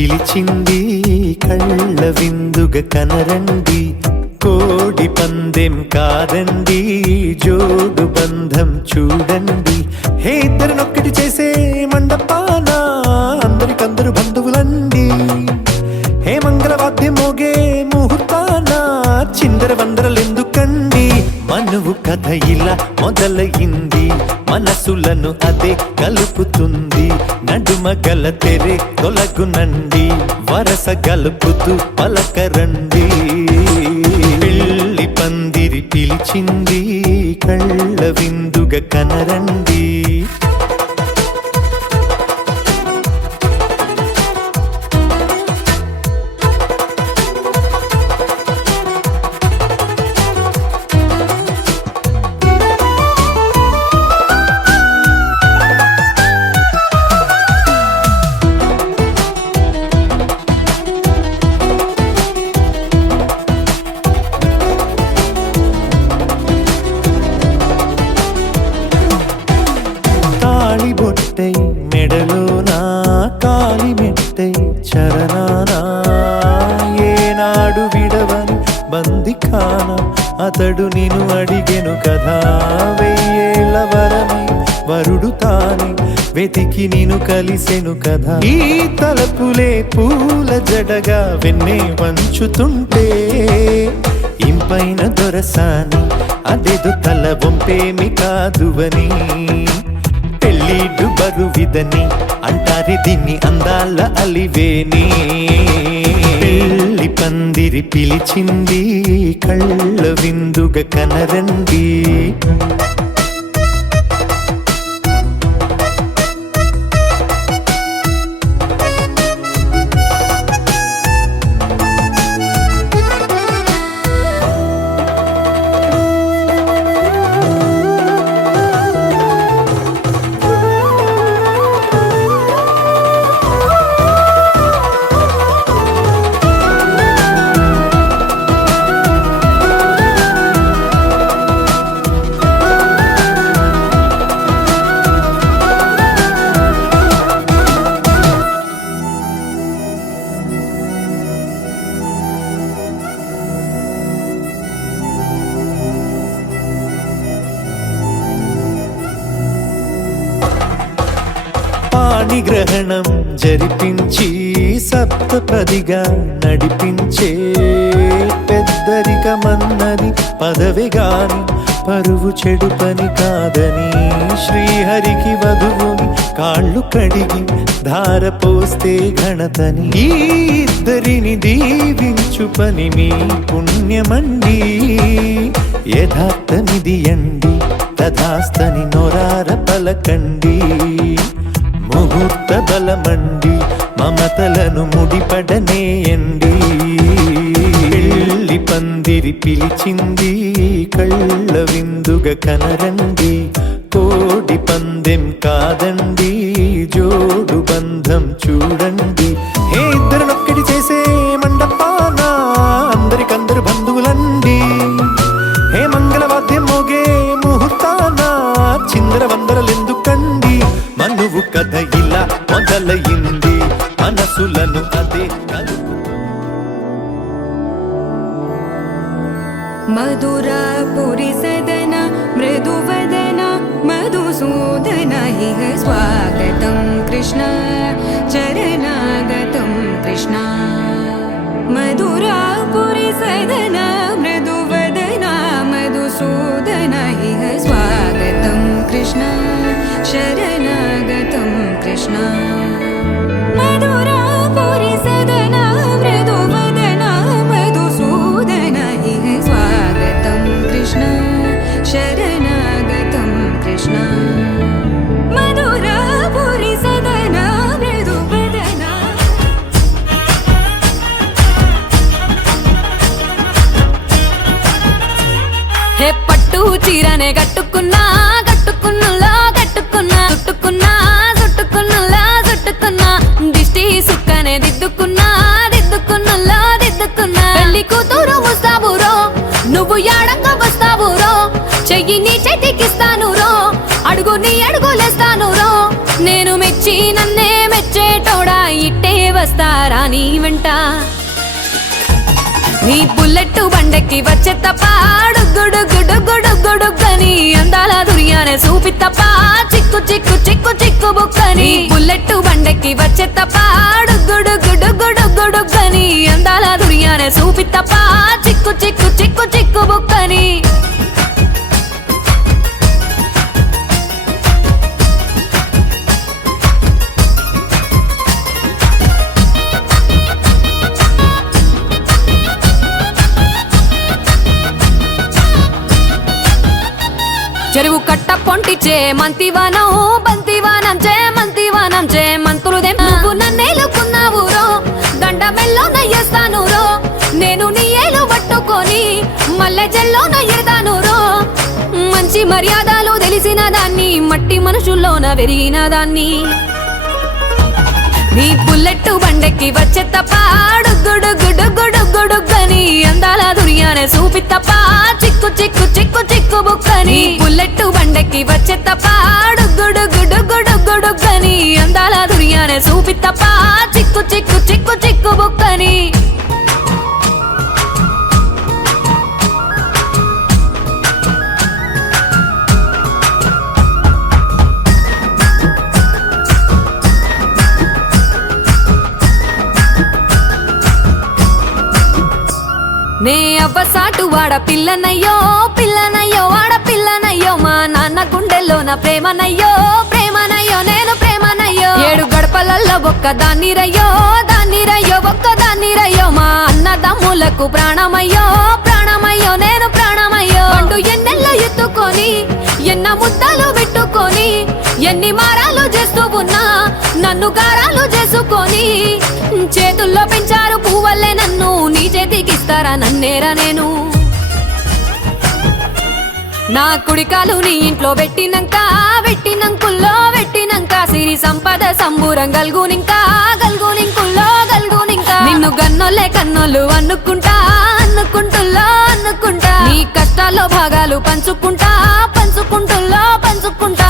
పిలిచింది కళ్ళ విందుగా కనరండి, కోడి పందెం కాదండి జోడు బంధం చూడండి. హే ఇద్దరినొక్కటి చేసే మండపాన అందరికందరు బంధువులండి. హే మంగళవాద్యం మోగే ముహూర్తాన చిందర వందరలెందుకండి. మనువు కథ ఇలా మొదలయింది, మనసులను అదే కలుపుతుంది. నడుమ గల తెరే తొలగునండి, వరస గలుపుతూ పలకరండి. పెళ్లి పందిరి పిలిచింది కళ్ళ విందుగా కనరండి. బొట్టై మెడలోనా కాలి మెట్టై చరణానా ఏనాడు విడవని బందిఖాన అతడు నిన్ను అడిగెను కదా. వెయ్యేళ్ళ వరమై వరుడు తానే వెతికి నిన్ను కలిసెను కదా. ఈ తలపులే పూల జడగా వెన్నే వంచుతుంటే ఇంపైన దొరసాని అదేదో తల వంపేమి కాదువని. పెళ్ళిడు బరువిదని అంటారే దీన్ని అందాల అలివేని. పెళ్లి పందిరి పిలిచింది కళ్ళ విందుగా కనరండి. పాణిగ్రహణం జరిపించి సప్తపదిగా నడిపించే పెద్దరికమన్నది పదవి గాని పరువు చెడు పని కాదని. శ్రీహరికి వధువుని కాళ్ళు కడిగి ధార పోస్తే ఘనతని. ఈ ఇద్దరిని దీవించు పని మీ పుణ్యమండి. యథార్థమిది అండి తథాస్తని నొరార పలకండి. ముహూర్త బలమండి మమతలను ముడిపడనేయండి. పెళ్లి పందిరి పిలిచింది కళ్ళ విందుగా కనరండి, కోడి పందెం కాదండి జోడు బంధం చూడండి. హే ఇద్దరినొక్కటి చేసే మండపాన అందరికందరు బంధువులండి. హే మంగళవాద్యం మోగే ముహూర్తాన చిందర వందరలెందుకండి. మనువు కథ ఇలా మొదలయింది, మనసులను అదే కలుపు. మధురాపురి సదన మృదువదన మధుసూదన ఇహ స్వాగతం కృష్ణ చరణాగతం కృష్ణ. మధురాపురి సదన మృదువదన మధుసూదన ఇహ స్వాగతం కృష్ణ శరణాగతం కృష్ణ. మధురాపురి సదన మృదువదన మధుసూదన ఇహ స్వాగతం కృష్ణ శరణాగతం కృష్ణ. మధురాపురి సదన మృదువదన. హే పట్టు చీరనే కట్టుకున్నా కట్టుకున్నలా కట్టుకున్నా చుట్టుకున్నా చుట్టుకున్నలా చుట్టుకున్నా దిష్టి సుక్కనే దిద్దుకున్నా దిద్దుకున్నలా దిద్దుకున్నా. పెళ్లి కూతురు ముస్తాబురో నువ్వు యాడంగా వస్తావురో, చెయ్యి నీ చేతికిస్తాను రో, అడుగు నీ అడుగులేస్తాను రో. నేను మెచ్చి నన్నే మెచ్చేటోడా ఇట్టే వస్తా వస్తారా నీ వెంట నీ బుల్లెట్ బండెక్కి వచ్చే తప్ప గుడుగుడుగుడుగుడుగుడుగని అందాల దుర్యానే చూపి తప్ప చిక్కు చిక్కు చిక్కు చిక్కు బుక్కని బుల్లెట్ బండెక్కి వచ్చే తప్ప గుడుగుడుగుడుగుడుగని అందాల దుర్యానే చూపి తప్ప చిక్కు చిక్కు చిక్కు చిక్కు బుక్కని చెరువు కట్ట పొంటిచే మంతివానం బంతివానం చే మంతులుదే నువ్వు నన్నేలుకున్నావు రో దండమెల్లో నయ్యేస్తాను రో నేను నీ ఏలు పట్టుకొని మల్లె చెల్లో నయ్యేదాను రో మంచి మర్యాదలు తెలిసిన దాన్ని మట్టి మనుషుల్లోన పెరిగిన దాన్ని నీ బుల్లెట్ బండెక్కి వచ్చే తప్ప గుడుగుడుగుడుగుడుగని అందాల దుర్యానే చూపి తప్ప చిక్కు చిక్కు చిక్కు చిక్కు బుక్కని బుల్లెట్ బండెక్కి వచ్చే తప్ప గుడుగుడుగుడుగుడుగని అందాల దుర్యానే చూపి తప్ప చిక్కు చిక్కు చిక్కు చిక్కు బుక్కని నే అవ్వసాటు వాడ పిల్లనయ్యో పిల్లనయ్యో వాడ పిల్లనయ్యో మా నాన్న గుండెల్లో నా ప్రేమనయ్యో ప్రేమనయ్యో నేను ప్రేమనయ్యో 7 గడపలల్లో ఒక్కదాన్ని రయ్యో ఒక్కదాన్ని రయ్యో మా అన్నదమ్ములకు ప్రాణమయ్యో ప్రాణమయ్యో నేను ప్రాణమయ్యో అంటూ ఎన్నెల్లో ఎత్తుకొని ఎన్న ముద్దలు పెట్టుకొని ఎన్ని మారాలు చేస్తూ ఉన్నా నన్ను గారాలు చేసుకొని చేతుల్లో పెంచారు పువ్వల్లే నన్ను నీ చేతికిస్తారా నన్నేరా నేను నా కుడికాలు నీ ఇంట్లో పెట్టినంకుల్లో సిరి సంపద సంబూరం గల్గునింకా నిన్ను గన్నోలే కన్నోళ్ళు అనుకుంటా నీ కష్టాల్లో భాగాలు పంచుకుంటా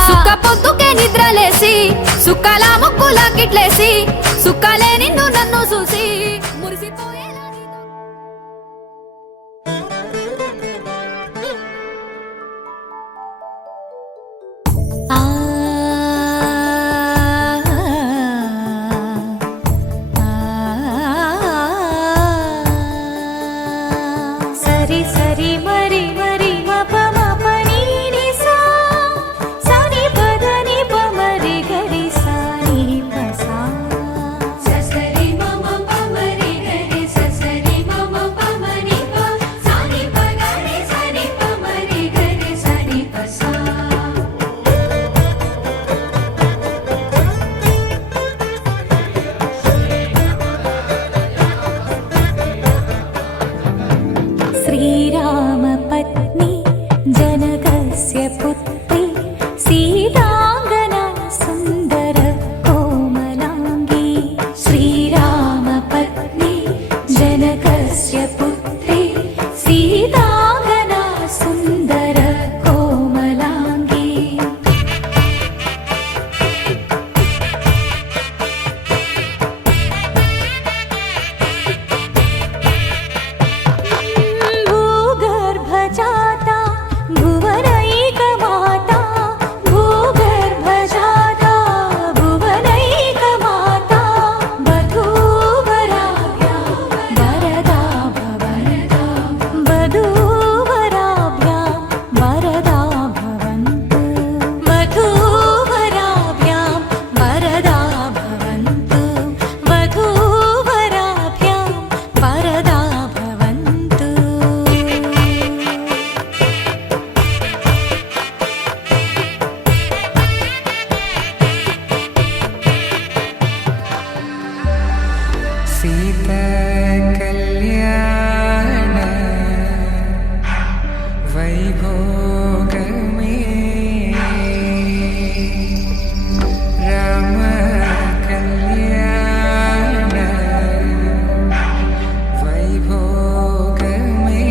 సుక్క పొద్దుకే నిద్రలేసి సుక్కల ముక్కులా కిట్లేసి సుక్కలే నిన్ను నన్ను చూసి మురిసిపోయేలా సరి సరి మరి మరి మప మప నీ ని సా సని పద ని ప మరి గరి సా ని ప సా ససరి మమ ప మరి గరి ససరి మమ ప మరి ప సని ప గరి సని ప మరి గరి సని ప సా శ్రీరామ పత్ని జనకస్య పుత్రి సీతాంగనా సుందర కోమలాంగి శ్రీరామ పత్ని జనకస్య పుత్రి సీతాంగనా సుందర కోమలాంగి భూగర్భజాతా భువనైకమాతా భూగర్భజాతా భువనైకమాతా వధూవరాభ్యాం వరదా భవంతు వధూవరాభ్యాం వరదా భవంతు వధూవరాభ్యాం వరదా భవంతు వధూవరాభ్యాం వరదా భవంతు सीता कल्याण वैभोग में राम कल्याण वैभोग में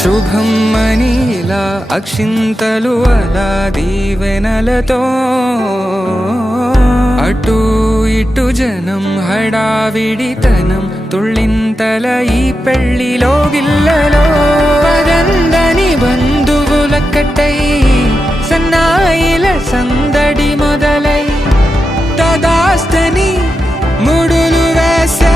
శుభం అని ఇలా అక్షింతలు అలా దీవెనలతో అటు ఇటు జనం హడావిడితనం తుళ్ళింతల ఈ పెళ్లిలో గిల్లలో పదందని బంధువులక్కటై సన్నాయిల సందడి మొదలై తదాస్తని ముడులు వేసే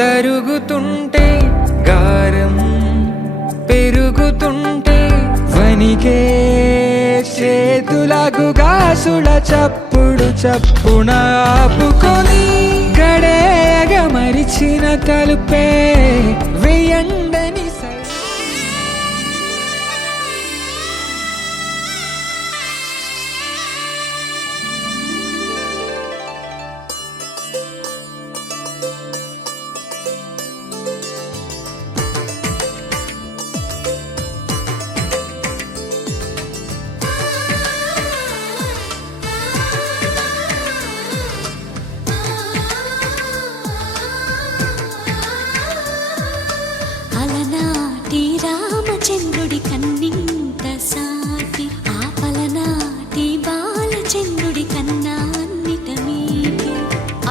తరుగుతుంటే గారం పెరుగుతుంటే వనికే చేతులకు గాసుల చప్పుడు చప్పున ఆపుకొని గడేగ మరిచిన తలుపే వేయండని అలనాటి రామచంద్రుడి కన్నింత సాటి ఆపలనాటి బాలచంద్రుడి కన్నా అన్నిట మీటి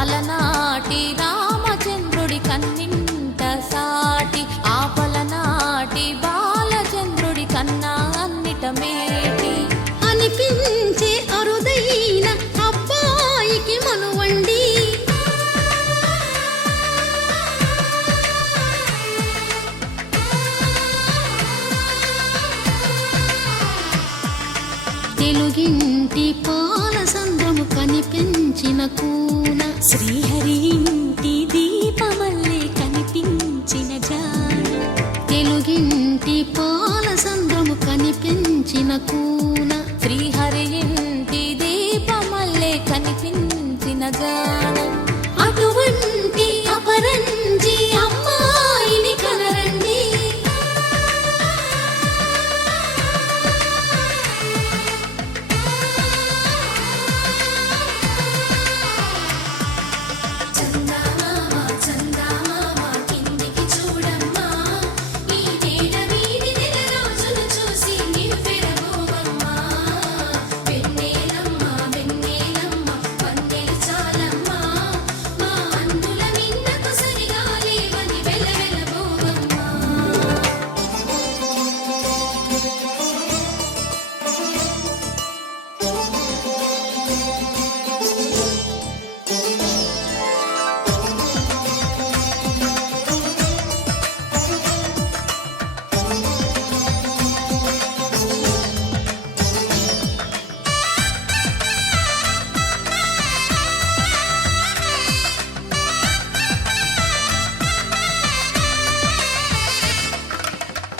అలనాటి రామచంద్రుడి కన్నింత సాటి ఆపలనాటి బాలచంద్రుడి కన్నా అన్నిట మేటి అనిపించే అరుదైన అబ్బాయికి మనువండి తెలుగింటి పాల సంద్రము కనిపించిన కూన శ్రీహరి ఇంటి దీపమల్లే కనిపించిన జాన తెలుగింటి పాల సంద్రము కనిపించిన కూన శ్రీహరి ఇంటి దీపమల్లే కనిపించిన జాన అటువంటి అపరంజి అమ్మాయిని కనరండి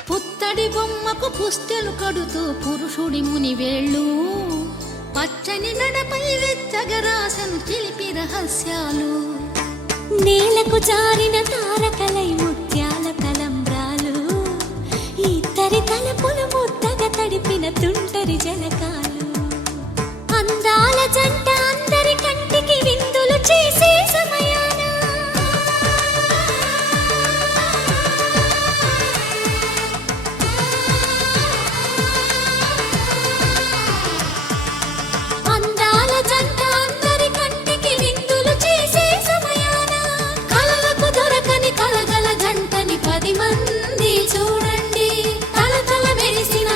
పుత్తడి బొమ్మకు పుస్తెలు కడుతూ పురుషుడి ముని వేళ్ళు పచ్చని నడపై వెచ్చగరాసను చిలిపి రహస్యాలు నేలకు జారిన తారకలై ముత్యాల తలంబ్రాలు ఇద్దరి తలపులు ముద్దగా తడిపిన తుంటరి జలకాలు అందాల జంట అందరి కంటికి విందులు చేసే సమయాన అందాల జంట అందరి కంటికి విందులు చేసే సమయాన కలలకు దొరకని కలగల జంటని 10 మంది చూడండి తల తల మెరిసిన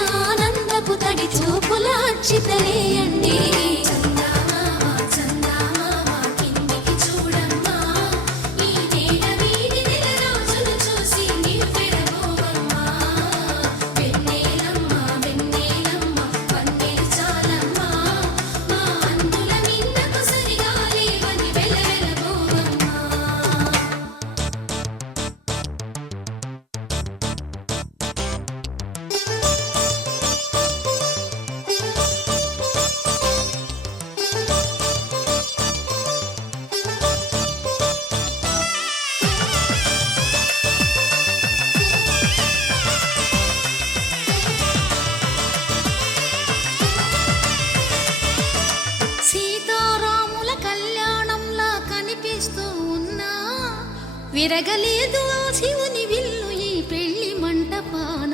విరగలేదు ఆ శివుని విల్లు ఈ పెళ్లి మంటపాన.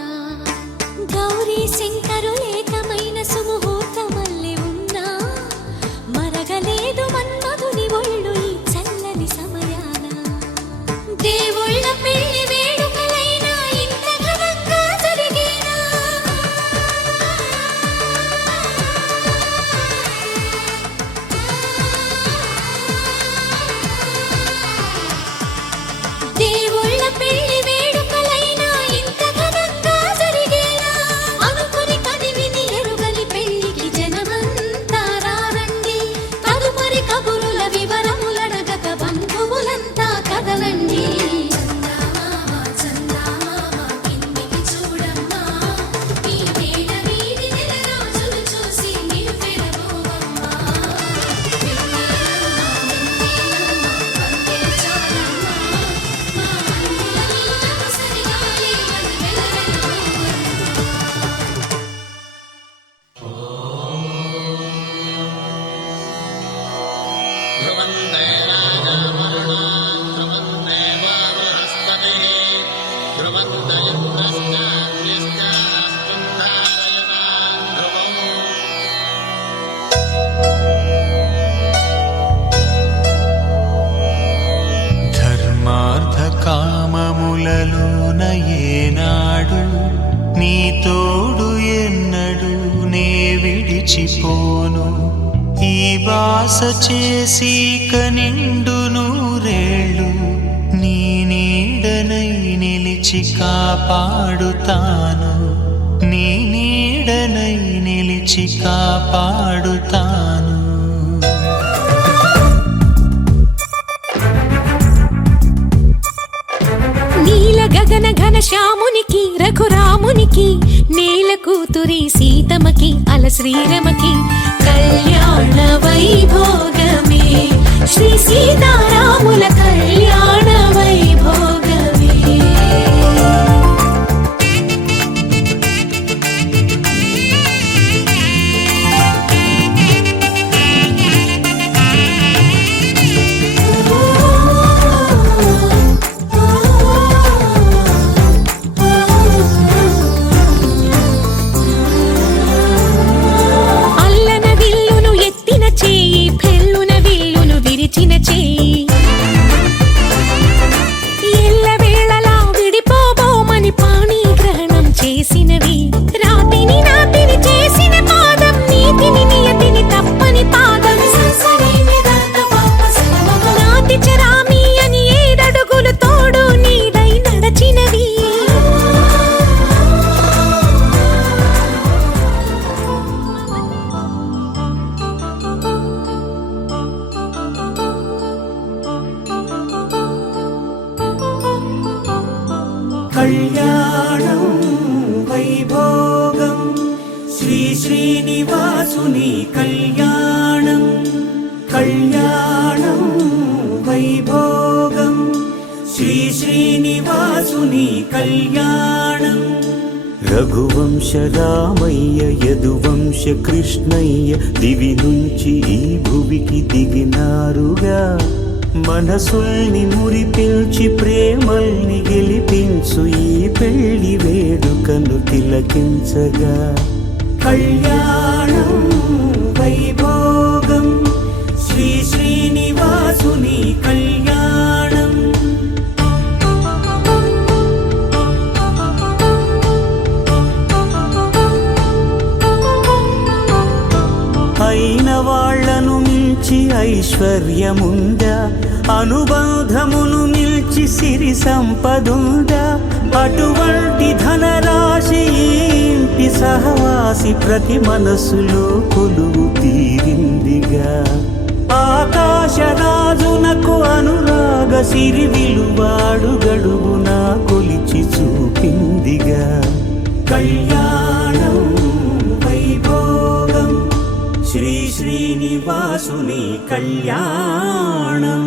గౌరీ శంకరు ఏకమైన సుముహూర్తమల్లి ఉన్నా మరగలేదు మన్మధుని ఒళ్ళు ఈ చల్లని సమయాన. దేవుళ్ళ పెళ్లి వేడుకలైనా ఇంత ఘనంగా జరిగేనా? దేవుళ్ళ పెళ్లి వేడుకలైనా ఇంత ఘనంగా జరిగేనా? అనుకుని కదివిని ఎరుగని పెళ్లికి జనమంతా రారండి. తదుపరి కబురుల వివరములడగక బంధువులంతా కదలండి. ధర్మార్థ కామములలోన ఏనాడు నీ తోడు ఎన్నడు నే విడిచిపోను. ఈ బాస చేసి కనిండు నూరేళ్ళు నీ నీడనై నిలిచి కాపాడుతాను. నీ నీడనై నిలిచి కాపాడుతాను. నీల గగన ఘన శ్యామునికి రఘురామునికి నేల కూతురి సీతమకి అల శ్రీరమకి కళ్యాణ వైభోగమే. శ్రీ సీతారాముల కళ్యాణ వైభోగమే. అల్లన విల్లును ఎత్తిన చేయి పెళ్ళున విల్లును విరిచిన చేయి. ఎల్లవేళలా విడిపోబోమని పాణిగ్రహణం చేసినవి. రాతిని నాతిని చేసిన పాదం నీతిని నియతిని తప్పని పాదం. నాతి చరామి అని ఏడడుగులు తోడు నీడై నడచినవి. కళ్యాణం వైభోగం శ్రీ శ్రీనివాసుని కళ్యాణం. కళ్యాణం వైభోగం శ్రీ శ్రీనివాసుని కళ్యాణం. రఘువంశ రామయ్య యదువంశ కృష్ణయ్య దివి నుంచి ఈ భువికి దిగినారుగా. మనసుల్ని మురిపించి ప్రేమల్ని గెలిపించు ఈ పెళ్లి వేడుకను తిలకించగా. కళ్యాణం వైభోగం శ్రీ శ్రీనివాసుని కళ్యాణం. అయిన వాళ్లను మించి ఐశ్వర్యముందా? అనుబంధమును మిల్చి సిరి సంపదుందా? అటువంటి ధనరాశి ఈ ఇంటి సహవాసి ప్రతి మనసులో కొలువు తీరిందిగా. ఆకాశరాజునకు అనురాగ సిరి విలువాడు గడువునా కొలిచి చూపిందిగా. కళ్యాణం వైభోగం శ్రీ శ్రీనివాసుని కళ్యాణం.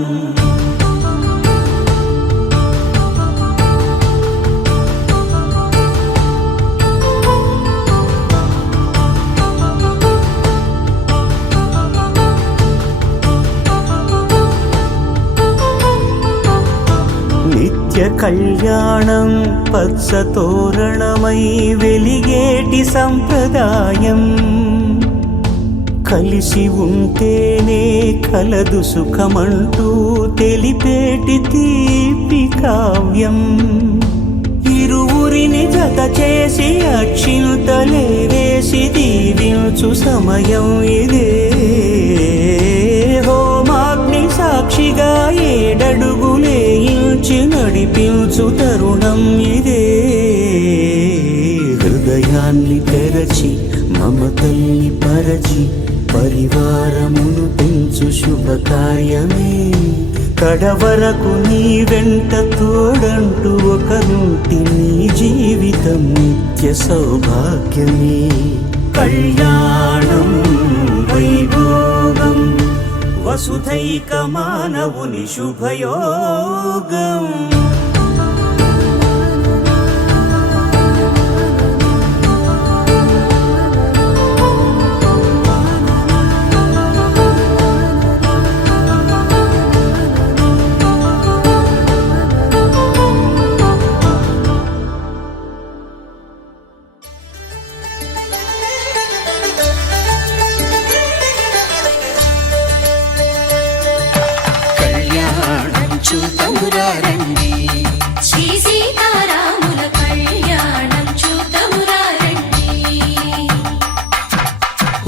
నిత్య కళ్యాణం పచ్చ తోరణమై వెలిగేటి సంప్రదాయం కలిసి ఉంటేనే కలదు సుఖమంటూ తెలిపేటి తీపి కావ్యం ఇరువురిని జత చేసి అక్షింతలే వేసి దీవించు సమయం ఇదే హోమాగ్ని సాక్షిగా ఏడడుగులే ఇంచి నడిపించు తరుణం ఇదే హృదయాన్ని తెరచి మమతల్ని పరచి పరివారమును పెంచు శుభకార్యమే కడవరకు నీ వెంట తోడంటూ ఒకరుంటి నీ జీవితం నిత్య సౌభాగ్యమే కళ్యాణం వైభోగం వసుధైక మానవుని శుభయోగం చూతమురారండి శ్రీ సీతారాముల కళ్యాణం చూతమురారండి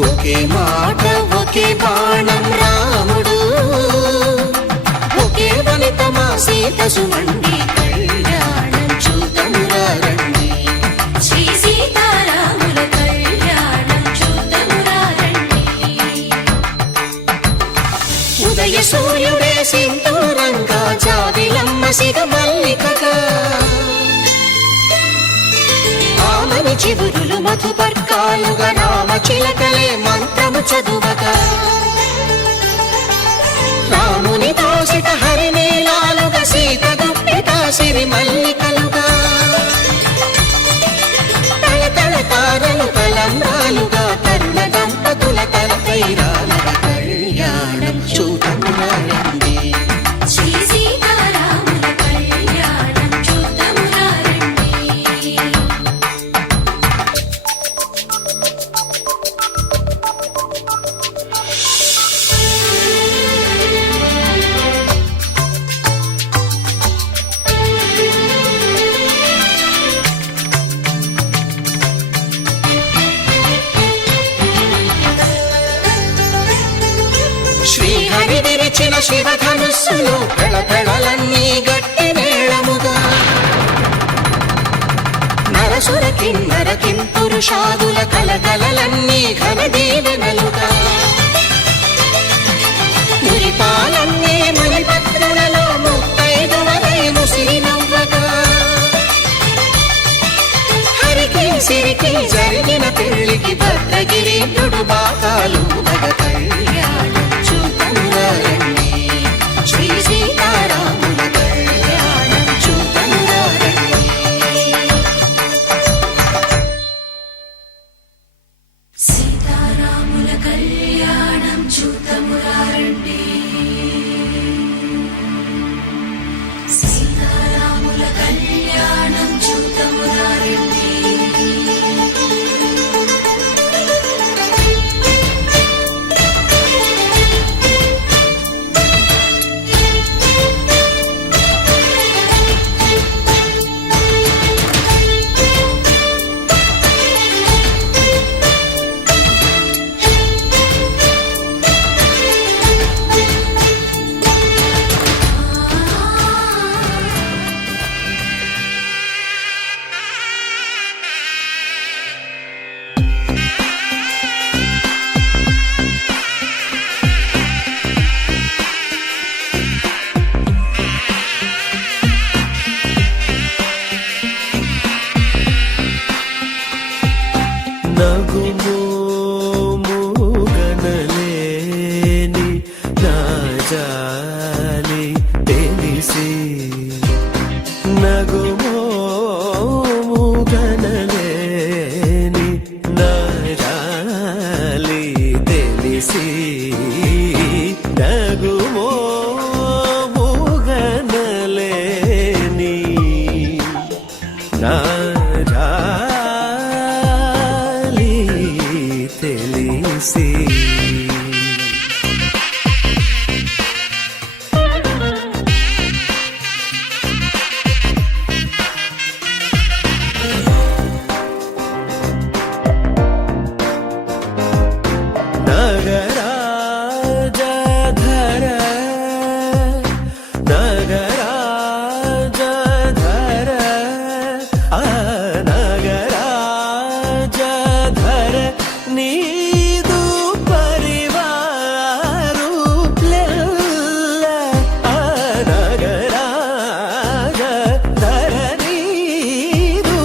ఒకే మాట ఒకే బాణం రాముడు ఒకే వనిత మా సీత సుమండి కళ్యాణం చూతమురారండి శ్రీ సీతారాముల కళ్యాణం చూతమురారండి ఉదయ సూర్యుడే సింధూరంగా జాబిలమ్మ సిగ మల్లికగా ఆమని చివురులు మధుపర్కాలుగా రామ చిలకలే మంత్రము చదువగా రాముని దోసిట హరినీలాలుగా సీత గుప్పిట సిరి మల్లికలుగా తల తల తారలు తలంబ్రాలుగా తరుణ దంపతుల తలపైరాలుగా కళ్యాణం చూడమురారండి శ్రీ సీతారాముల కళ్యాణం చూతమురారండి శ్రీహరి విరిచిన శివధనుస్సులు పెళపెళలన్నీ గట్టి మేళముగా నరసుర కిన్నర కింపురుషాదుల కలకలలన్నీ ఘన దీవెనలుగా మురిపాలన్నీ మణిపత్రులలో ముత్తైదువలై ముసిరి నవ్వగా హరికి సిరికి జరిగిన పెళ్లికి భద్రగిరీంద్రుడు బాకాలు మగ కళ్యాణం చూతమురారండి శ్రీ సీతారాముల కళ్యాణం చూతమురారండి సీతారాముల కళ్యాణం చూతమురారండి సీతారాముల కళ్యాణం చూతమురారండి నగుమోముగనలేని నా జాలి తెలిసి నగుమోముగనలేని నా జాలి తెలిసి నగుమోముగనలేని తెలిసి నగరాజధర నగరాజధర ఆ నగరాజధర నీదు పరివారు లెల్ల ఆ నగరాజధర నీదు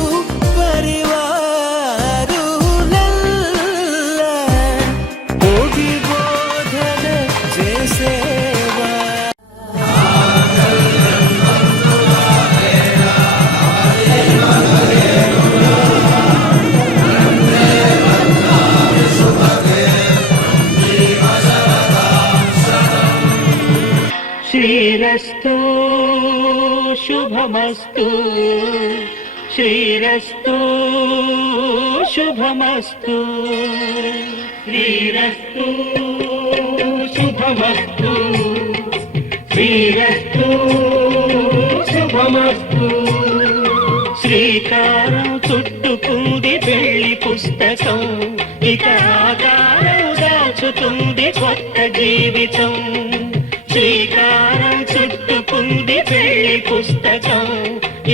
పరివారు లెల్ల భోగి బోధన చేసేవా శ్రీరస్తు శుభమస్తు శ్రీరస్తు శుభమస్తు శ్రీరస్తు శుభమస్తు శ్రీరస్తు శుభమస్తు శ్రీకారం చుట్టుకుంది పెళ్లి పుస్తకం ఇక ఆకారం దాచుతుంది కొత్త జీవితం శ్రీకారం చుట్టుకుంది పెళ్లి పుస్తకం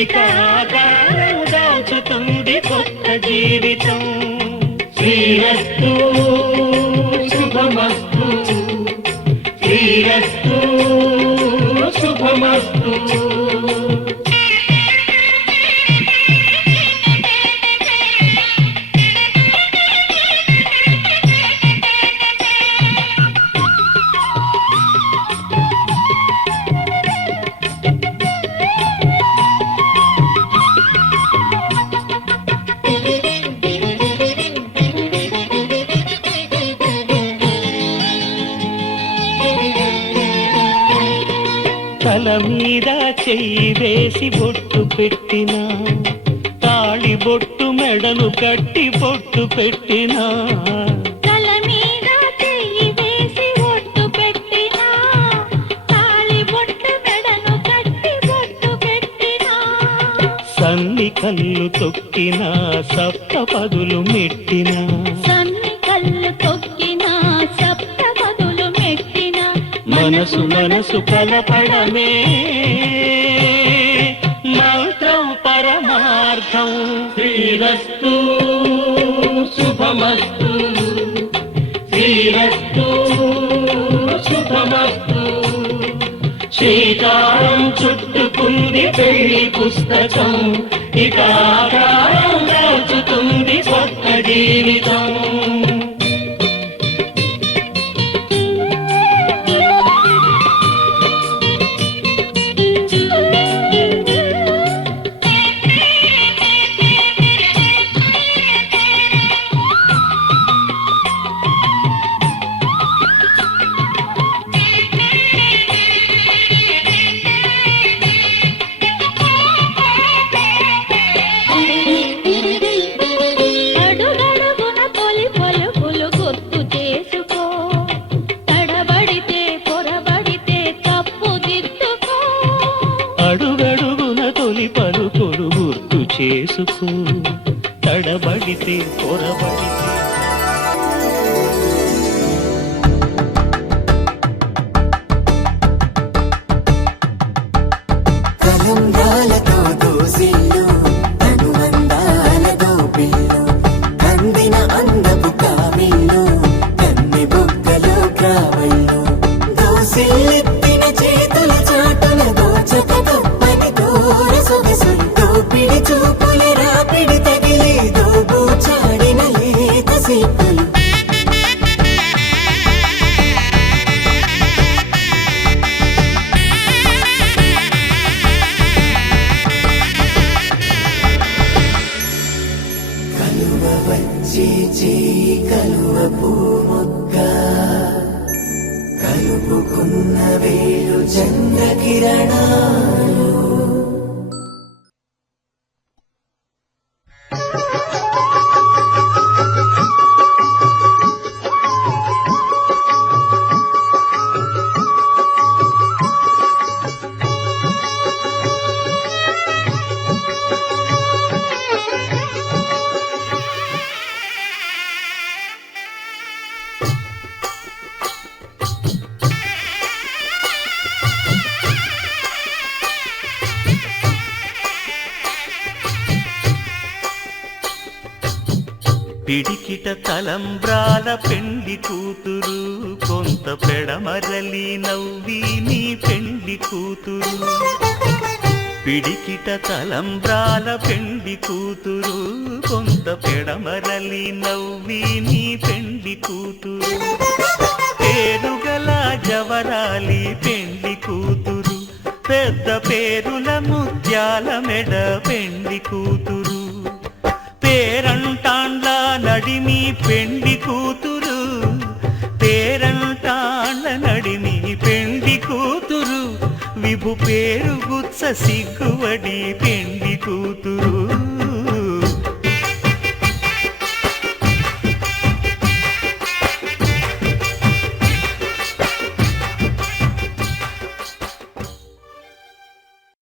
ఇక ఆకారం దాచుతుంది కొత్త జీవితం శ్రీరస్తు శుభమస్తు శ్రీరస్తు శుభమస్తు తల మీద చెయ్యి వేసి బొట్టు పెట్టినా తాళి బొట్టు మెడలు కట్టి బొట్టు పెట్టినా తల మీద చెయ్యి వేసి ఒట్టు పెట్టినా తాళి బొట్టు మెడను కట్టి బొట్టు పెట్టినా సన్ని కళ్ళు తొక్కినా సప్త పదులు మెట్టినా సన్ని కళ్ళు తొక్కినా సప్త పదులు మెట్టినా మనసు మనసు కలపడమే మంత్రం పరమార్థం శ్రీరస్తు శుభమస్తు శ్రీరస్తు శుభమస్తు శ్రీకారం చుట్టుకుంది పెళ్లి పుస్తకం ఇక ఆకారం దాచుతుంది కొత్త జీవితం అడుగడుగున తొలి పలుకులు గుర్తు చేసుకో తడబడితే పొరబడితే తప్పు దిద్దుకో అడుగడుగున తొలి పలుకులు గుర్తు చేసుకో తడబడితే పొరబడితే కలంబ్రాలతో దోసిల్లు అనుబంధాలతో పిల్లు అందిన అందపు కావిల్లు కన్ని బుగ్గలో క్రావళ్ళు దోసిల్లెత్తిన చేతుల చాటున దోచక తప్పని దూర సొగసులు దోపిడి చూపుల రాపిడి తగిలి దోబూచాడిన లేత సీపులు కలువ వచ్చి చేయి కలువ పూమొక్క కలుపుకున్న వేలు చంద్రకిరణాలు పిడికిట తలంబ్రాల పెండ్లి కూతురు కొంత పెడమరలి నవ్వి నీ పెండ్లి కూతురు పిడికిట తలంబ్రాల పెండ్లి కూతురు కొంత పెడమరలి నవ్వి నీ పెండ్లి కూతురు పేరుగల జవరాలి పెండ్లి కూతురు పెద్ద పేరుల ముత్యాల మెడ పెండ్లి కూతురు పేరంటాండ్ల నడిమి పెండ్లి కూతురు పేరంటాండ్ల నడిమి పెండ్లి కూతురు విభు పేరు గుత్స సిగ్గువడి పెండ్లి కూతురు